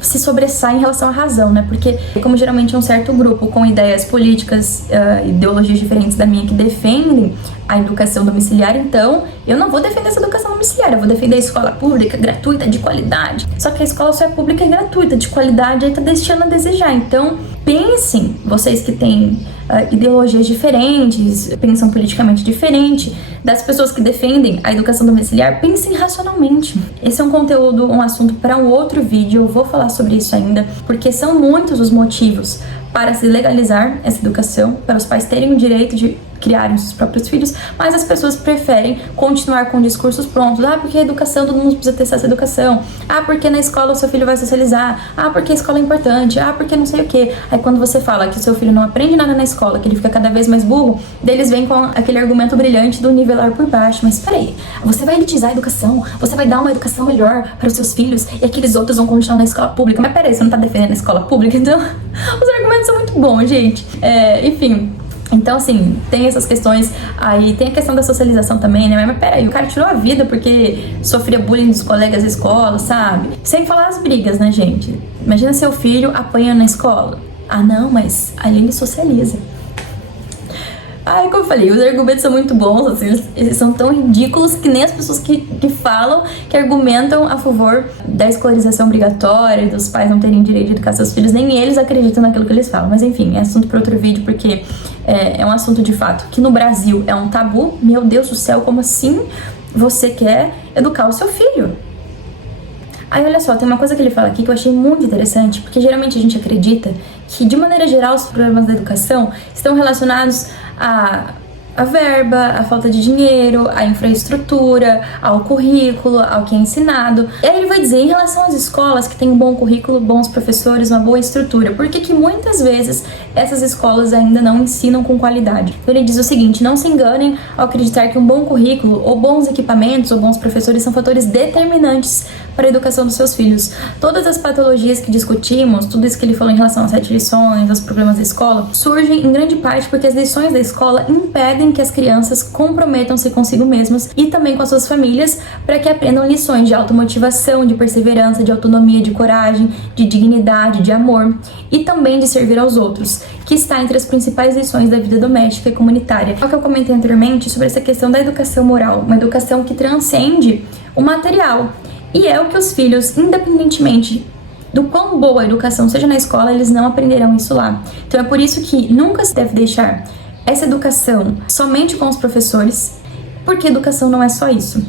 se sobressai em relação à razão, né? Porque, como geralmente é um certo grupo com ideias políticas, ideologias diferentes da minha que defendem a educação domiciliar, então eu não vou defender essa educação domiciliar, eu vou defender a escola pública, gratuita, de qualidade. Só que a escola só é pública e gratuita, de qualidade, aí tá deixando a desejar. Então, pensem, vocês que têm ideologias diferentes, pensam politicamente diferente, das pessoas que defendem a educação domiciliar, pensem racionalmente. Esse é um conteúdo, um assunto para um outro vídeo, eu vou falar sobre isso ainda, porque são muitos os motivos para se legalizar essa educação, para os pais terem o direito de criarem seus próprios filhos, mas as pessoas preferem continuar com discursos prontos. Ah, porque a educação, todo mundo precisa ter essa educação. Ah, porque na escola o seu filho vai socializar. Ah, porque a escola é importante. Ah, porque não sei o quê. Aí quando você fala que o seu filho não aprende nada na escola, que ele fica cada vez mais burro, eles vêm com aquele argumento brilhante do nivelar por baixo. Mas peraí, você vai elitizar a educação, você vai dar uma educação melhor para os seus filhos e aqueles outros vão continuar na escola pública. Mas peraí, você não tá defendendo a escola pública? Então, os argumentos são muito bons, gente. Enfim... Então, assim, tem essas questões, aí tem a questão da socialização também, né? Mas peraí, o cara tirou a vida porque sofria bullying dos colegas da escola, sabe? Sem falar as brigas, né, gente? Imagina seu filho apanhando na escola. Ah, não, mas ali ele socializa. Ai, como eu falei, os argumentos são muito bons, assim, eles são tão ridículos que nem as pessoas que falam, que argumentam a favor da escolarização obrigatória, dos pais não terem direito de educar seus filhos, nem eles acreditam naquilo que eles falam. Mas enfim, é assunto para outro vídeo, porque é um assunto de fato que no Brasil é um tabu. Meu Deus do céu, como assim você quer educar o seu filho? Aí, olha só, tem uma coisa que ele fala aqui que eu achei muito interessante, porque geralmente a gente acredita que, de maneira geral, os problemas da educação estão relacionados a verba, a falta de dinheiro, a infraestrutura, ao currículo, ao que é ensinado. E aí ele vai dizer, em relação às escolas que têm um bom currículo, bons professores, uma boa estrutura, por que muitas vezes essas escolas ainda não ensinam com qualidade? Então ele diz o seguinte, não se enganem ao acreditar que um bom currículo, ou bons equipamentos, ou bons professores são fatores determinantes para a educação dos seus filhos. Todas as patologias que discutimos, tudo isso que ele falou em relação às 7 lições, aos problemas da escola, surgem em grande parte porque as lições da escola impedem que as crianças comprometam-se consigo mesmas e também com as suas famílias para que aprendam lições de automotivação, de perseverança, de autonomia, de coragem, de dignidade, de amor e também de servir aos outros, que está entre as principais lições da vida doméstica e comunitária. É o que eu comentei anteriormente sobre essa questão da educação moral, uma educação que transcende o material. E é o que os filhos, independentemente do quão boa a educação seja na escola, eles não aprenderão isso lá. Então é por isso que nunca se deve deixar essa educação somente com os professores, porque educação não é só isso.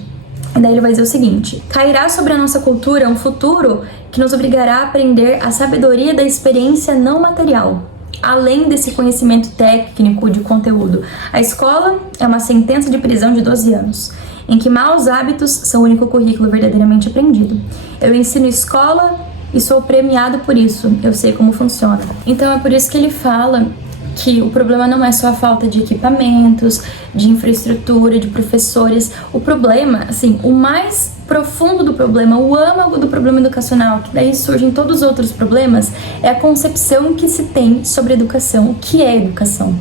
E daí ele vai dizer o seguinte: cairá sobre a nossa cultura um futuro que nos obrigará a aprender a sabedoria da experiência não material, além desse conhecimento técnico de conteúdo. A escola é uma sentença de prisão de 12 anos, em que maus hábitos são o único currículo verdadeiramente aprendido. Eu ensino escola e sou premiado por isso, eu sei como funciona. Então é por isso que ele fala que o problema não é só a falta de equipamentos, de infraestrutura, de professores. O problema, assim, o mais profundo do problema, o âmago do problema educacional, que daí surgem todos os outros problemas, é a concepção que se tem sobre educação. O que é educação?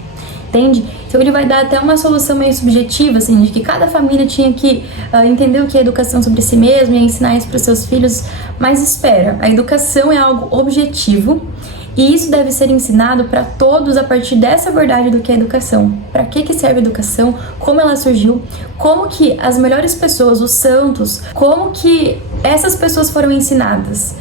Entende? Então ele vai dar até uma solução meio subjetiva, assim, de que cada família tinha que entender o que é educação sobre si mesma e ensinar isso para os seus filhos. Mas espera, a educação é algo objetivo e isso deve ser ensinado para todos a partir dessa verdade do que é educação. Para que serve a educação? Como ela surgiu? Como que as melhores pessoas, os santos, como que essas pessoas foram ensinadas?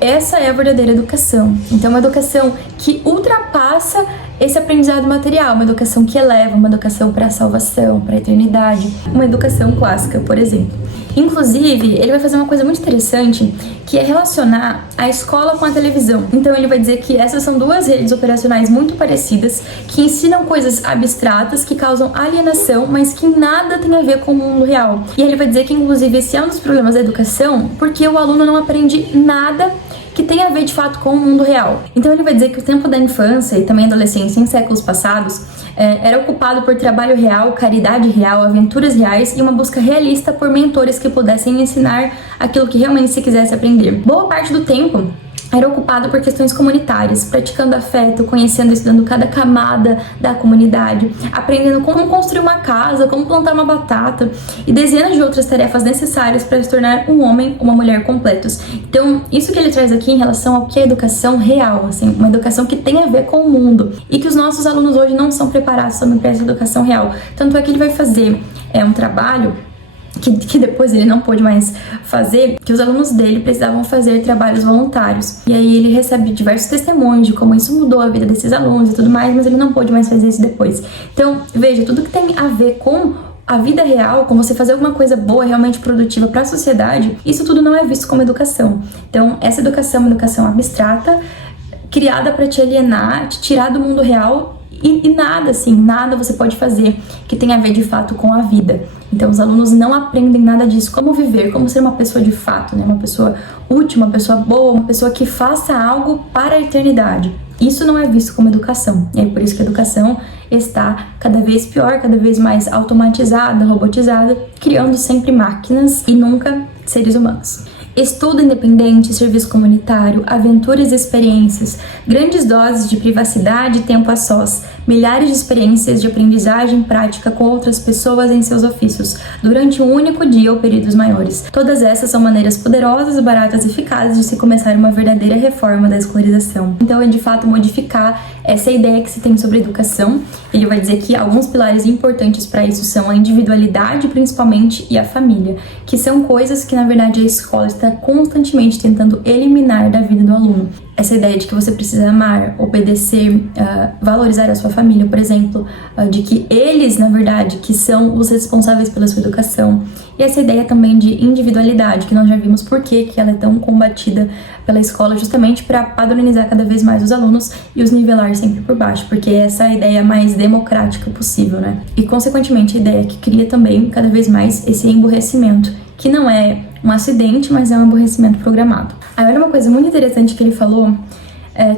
Essa é a verdadeira educação. Então, uma educação que ultrapassa esse aprendizado material, uma educação que eleva, uma educação para a salvação, para a eternidade, uma educação clássica, por exemplo. Inclusive, ele vai fazer uma coisa muito interessante, que é relacionar a escola com a televisão. Então ele vai dizer que essas são duas redes operacionais muito parecidas, que ensinam coisas abstratas, que causam alienação, mas que nada tem a ver com o mundo real. E ele vai dizer que, inclusive, esse é um dos problemas da educação, porque o aluno não aprende nada que tem a ver de fato com o mundo real. Então ele vai dizer que o tempo da infância e também adolescência em séculos passados era ocupado por trabalho real, caridade real, aventuras reais e uma busca realista por mentores que pudessem ensinar aquilo que realmente se quisesse aprender. Boa parte do tempo era ocupado por questões comunitárias, praticando afeto, conhecendo e estudando cada camada da comunidade, aprendendo como construir uma casa, como plantar uma batata e dezenas de outras tarefas necessárias para se tornar um homem ou uma mulher completos. Então, isso que ele traz aqui em relação ao que é educação real, assim, uma educação que tem a ver com o mundo e que os nossos alunos hoje não são preparados também para essa educação real. Tanto é que ele vai fazer um trabalho que depois ele não pôde mais fazer, que os alunos dele precisavam fazer trabalhos voluntários. E aí ele recebe diversos testemunhos de como isso mudou a vida desses alunos e tudo mais, mas ele não pôde mais fazer isso depois. Então, veja, tudo que tem a ver com a vida real, com você fazer alguma coisa boa, realmente produtiva para a sociedade, isso tudo não é visto como educação. Então, essa educação é uma educação abstrata, criada para te alienar, te tirar do mundo real. E nada, assim, nada você pode fazer que tenha a ver de fato com a vida. Então os alunos não aprendem nada disso, como viver, como ser uma pessoa de fato, né? Uma pessoa útil, uma pessoa boa, uma pessoa que faça algo para a eternidade. Isso não é visto como educação. E é por isso que a educação está cada vez pior, cada vez mais automatizada, robotizada, criando sempre máquinas e nunca seres humanos. Estudo independente, serviço comunitário, aventuras e experiências, grandes doses de privacidade e tempo a sós, milhares de experiências de aprendizagem prática com outras pessoas em seus ofícios, durante um único dia ou períodos maiores. Todas essas são maneiras poderosas, baratas e eficazes de se começar uma verdadeira reforma da escolarização. Então é de fato modificar essa ideia que se tem sobre educação. Ele vai dizer que alguns pilares importantes para isso são a individualidade, principalmente, e a família, que são coisas que na verdade a escola está constantemente tentando eliminar da vida do aluno. Essa ideia de que você precisa amar, obedecer, valorizar a sua família, por exemplo, de que eles, na verdade, que são os responsáveis pela sua educação. E essa ideia também de individualidade, que nós já vimos por que ela é tão combatida pela escola, justamente para padronizar cada vez mais os alunos e os nivelar sempre por baixo, porque essa é a ideia mais democrática possível, né? E, consequentemente, a ideia que cria também cada vez mais esse emburrecimento, que não é um acidente, mas é um aborrecimento programado. Aí olha uma coisa muito interessante que ele falou.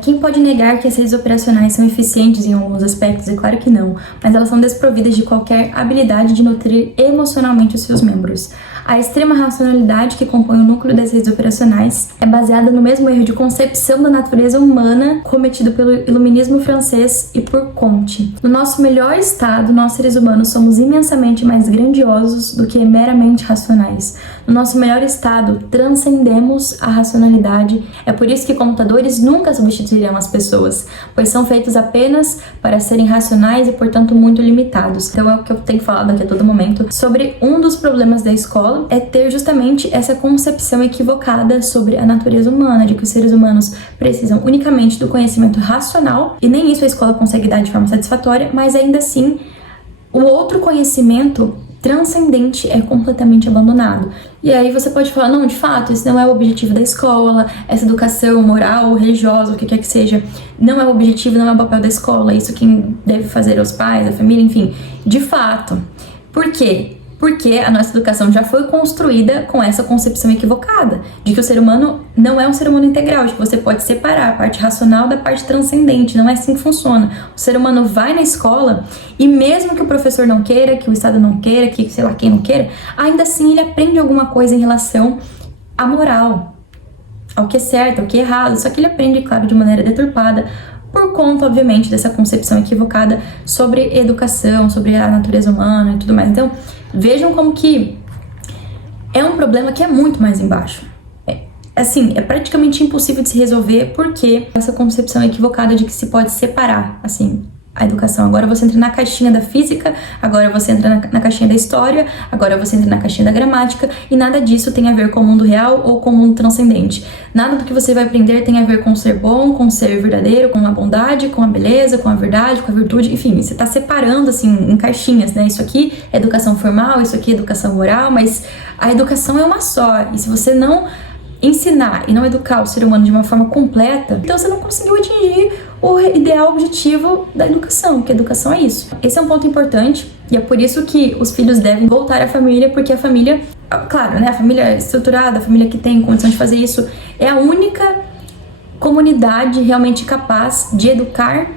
Quem pode negar que as redes operacionais são eficientes em alguns aspectos? É claro que não, mas elas são desprovidas de qualquer habilidade de nutrir emocionalmente os seus membros. A extrema racionalidade que compõe o núcleo das redes operacionais é baseada no mesmo erro de concepção da natureza humana cometido pelo iluminismo francês e por Comte. No nosso melhor estado, nós seres humanos somos imensamente mais grandiosos do que meramente racionais. No nosso melhor estado, transcendemos a racionalidade. É por isso que computadores nunca substituirão as pessoas, pois são feitos apenas para serem racionais e, portanto, muito limitados. Então é o que eu tenho falado aqui a todo momento sobre um dos problemas da escola, é ter justamente essa concepção equivocada sobre a natureza humana, de que os seres humanos precisam unicamente do conhecimento racional, e nem isso a escola consegue dar de forma satisfatória, mas ainda assim o outro conhecimento transcendente é completamente abandonado. E aí você pode falar, não, de fato, esse não é o objetivo da escola, essa educação moral, religiosa, o que quer que seja, não é o objetivo, não é o papel da escola, isso quem deve fazer é os pais, a família, enfim. De fato. Por quê? Porque a nossa educação já foi construída com essa concepção equivocada, de que o ser humano não é um ser humano integral, de que você pode separar a parte racional da parte transcendente, não é assim que funciona. O ser humano vai na escola e mesmo que o professor não queira, que o Estado não queira, que sei lá quem não queira, ainda assim ele aprende alguma coisa em relação à moral, ao que é certo, ao que é errado, só que ele aprende, claro, de maneira deturpada, por conta, obviamente, dessa concepção equivocada sobre educação, sobre a natureza humana e tudo mais. Então, vejam como que é um problema que é muito mais embaixo. É praticamente impossível de se resolver porque essa concepção equivocada de que se pode separar, a educação. Agora você entra na caixinha da física, agora você entra na caixinha da história, agora você entra na caixinha da gramática, e nada disso tem a ver com o mundo real ou com o mundo transcendente. Nada do que você vai aprender tem a ver com ser bom, com ser verdadeiro, com a bondade, com a beleza, com a verdade, com a virtude, enfim, você tá separando, em caixinhas, né? Isso aqui é educação formal, isso aqui é educação moral, mas a educação é uma só, e se você não ensinar e não educar o ser humano de uma forma completa, então você não conseguiu atingir o ideal objetivo da educação, que a educação é isso. Esse é um ponto importante e é por isso que os filhos devem voltar à família, porque a família, claro, né, a família estruturada, a família que tem condição de fazer isso, é a única comunidade realmente capaz de educar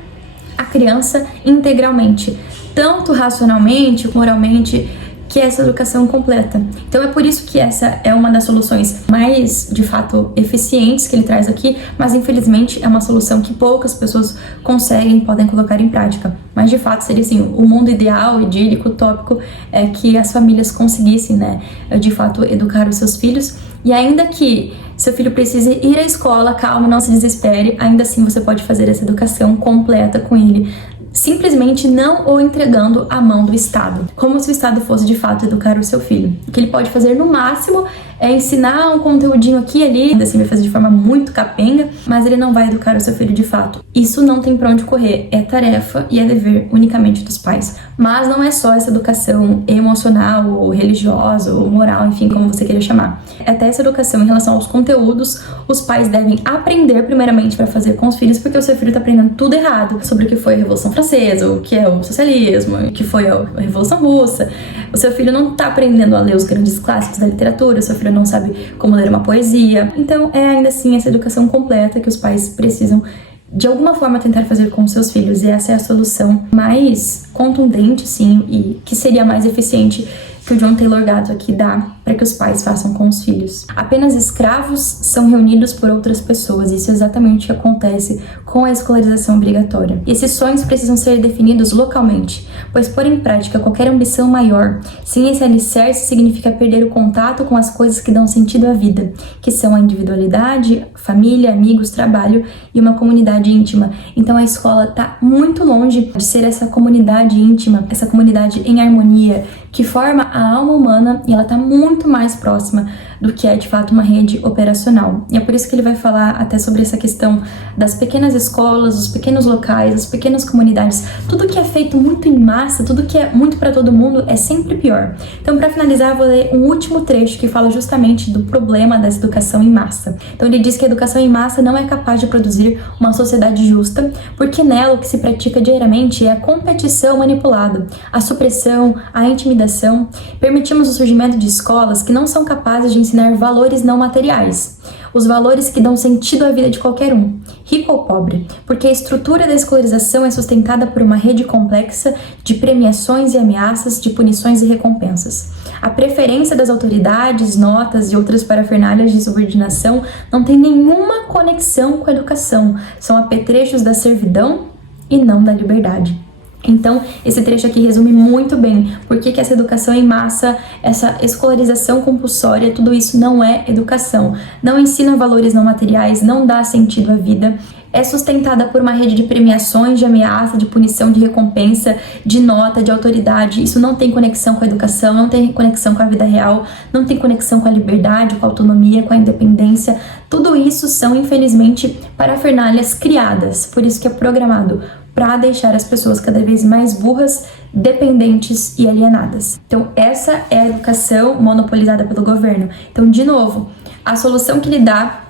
a criança integralmente, tanto racionalmente, moralmente, que é essa educação completa. Então é por isso que essa é uma das soluções mais, de fato, eficientes que ele traz aqui, mas infelizmente é uma solução que poucas pessoas conseguem, podem colocar em prática. Mas de fato seria assim, o mundo ideal, idílico, utópico, é que as famílias conseguissem, né, de fato, educar os seus filhos. E ainda que seu filho precise ir à escola, calma, não se desespere, ainda assim você pode fazer essa educação completa com ele, simplesmente não o entregando à mão do Estado, como se o Estado fosse de fato educar o seu filho. O que ele pode fazer no máximo é ensinar um conteúdinho aqui e ali, assim vai fazer de forma muito capenga, mas ele não vai educar o seu filho de fato. Isso não tem pra onde correr, é tarefa e é dever unicamente dos pais. Mas não é só essa educação emocional, ou religiosa, ou moral, enfim, como você queira chamar. Até essa educação em relação aos conteúdos, os pais devem aprender primeiramente para fazer com os filhos, porque o seu filho tá aprendendo tudo errado sobre o que foi a Revolução Francesa, o que é o socialismo, o que foi a Revolução Russa. O seu filho não tá aprendendo a ler os grandes clássicos da literatura, o seu filho não sabe como ler uma poesia. Então é ainda assim essa educação completa que os pais precisam de alguma forma tentar fazer com os seus filhos, e essa é a solução mais contundente, sim, e que seria mais eficiente que o John Taylor Gatto aqui dá para que os pais façam com os filhos. Apenas escravos são reunidos por outras pessoas, isso é exatamente o que acontece com a escolarização obrigatória. E esses sonhos precisam ser definidos localmente, pois pôr em prática qualquer ambição maior, sem esse alicerce, significa perder o contato com as coisas que dão sentido à vida, que são a individualidade, família, amigos, trabalho e uma comunidade íntima. Então a escola está muito longe de ser essa comunidade íntima, essa comunidade em harmonia, que forma a alma humana, e ela está muito mais próxima do que é de fato uma rede operacional. E é por isso que ele vai falar até sobre essa questão das pequenas escolas, os pequenos locais, as pequenas comunidades. Tudo que é feito muito em massa, tudo que é muito para todo mundo é sempre pior. Então, para finalizar, eu vou ler um último trecho que fala justamente do problema dessa educação em massa. Então, ele diz que a educação em massa não é capaz de produzir uma sociedade justa, porque nela o que se pratica diariamente é a competição manipulada, a supressão, a intimidação. Permitimos o surgimento de escolas que não são capazes de ensinar valores não materiais, os valores que dão sentido à vida de qualquer um, rico ou pobre, porque a estrutura da escolarização é sustentada por uma rede complexa de premiações e ameaças, de punições e recompensas. A preferência das autoridades, notas e outras parafernálias de subordinação não tem nenhuma conexão com a educação, são apetrechos da servidão e não da liberdade. Então, esse trecho aqui resume muito bem por que essa educação em massa, essa escolarização compulsória, tudo isso não é educação. Não ensina valores não materiais, não dá sentido à vida. É sustentada por uma rede de premiações, de ameaça, de punição, de recompensa, de nota, de autoridade. Isso não tem conexão com a educação, não tem conexão com a vida real, não tem conexão com a liberdade, com a autonomia, com a independência. Tudo isso são, infelizmente, parafernálias criadas, por isso que é programado para deixar as pessoas cada vez mais burras, dependentes e alienadas. Então, essa é a educação monopolizada pelo governo. Então, de novo, a solução que ele dá,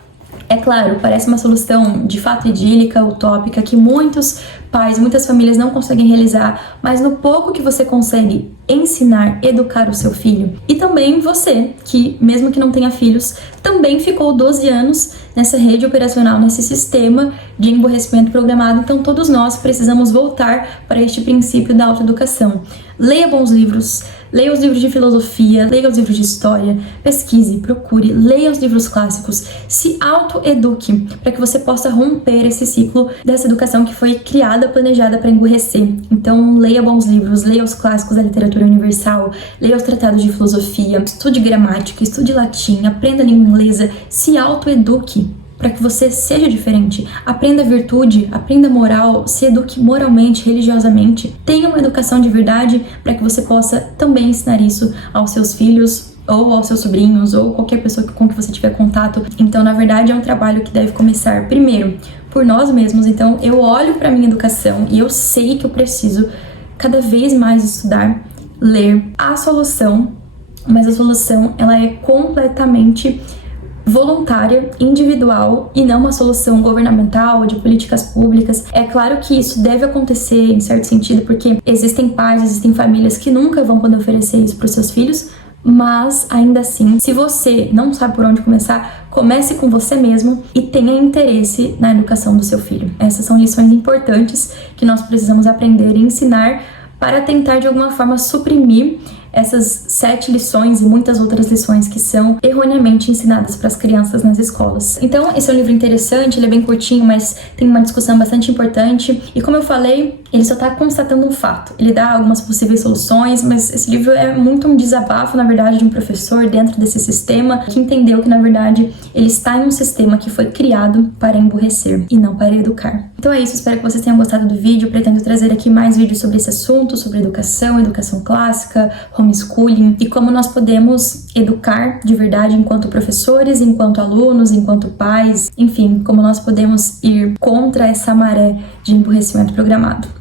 é claro, parece uma solução de fato idílica, utópica, que muitos pais, muitas famílias não conseguem realizar, mas no pouco que você consegue ensinar, educar o seu filho, e também você, que mesmo que não tenha filhos, também ficou 12 anos nessa rede operacional, nesse sistema de emburrecimento programado, então todos nós precisamos voltar para este princípio da autoeducação. Leia bons livros, leia os livros de filosofia, leia os livros de história, pesquise, procure, leia os livros clássicos, se autoeduque para que você possa romper esse ciclo dessa educação que foi criada, planejada para emburrecer. Então, leia bons livros, leia os clássicos da literatura universal, leia os tratados de filosofia, estude gramática, estude latim, aprenda a língua inglesa, se autoeduque para que você seja diferente, aprenda virtude, aprenda moral, se eduque moralmente, religiosamente, tenha uma educação de verdade para que você possa também ensinar isso aos seus filhos ou aos seus sobrinhos ou qualquer pessoa com que você tiver contato. Então, na verdade, é um trabalho que deve começar primeiro por nós mesmos. Então, eu olho para minha educação e eu sei que eu preciso cada vez mais estudar, ler a solução, mas a solução ela é completamente voluntária, individual e não uma solução governamental de políticas públicas. É claro que isso deve acontecer em certo sentido, porque existem pais, existem famílias que nunca vão poder oferecer isso para os seus filhos, mas ainda assim, se você não sabe por onde começar, comece com você mesmo e tenha interesse na educação do seu filho. Essas são lições importantes que nós precisamos aprender e ensinar para tentar de alguma forma suprimir essas 7 lições e muitas outras lições que são erroneamente ensinadas para as crianças nas escolas. Então, esse é um livro interessante, ele é bem curtinho, mas tem uma discussão bastante importante. E como eu falei, ele só está constatando um fato. Ele dá algumas possíveis soluções, mas esse livro é muito um desabafo, na verdade, de um professor dentro desse sistema que entendeu que, na verdade, ele está em um sistema que foi criado para emburrecer e não para educar. Então é isso, espero que vocês tenham gostado do vídeo. Pretendo trazer aqui mais vídeos sobre esse assunto, sobre educação, educação clássica, homeschooling e como nós podemos educar de verdade enquanto professores, enquanto alunos, enquanto pais, enfim, como nós podemos ir contra essa maré de emburrecimento programado.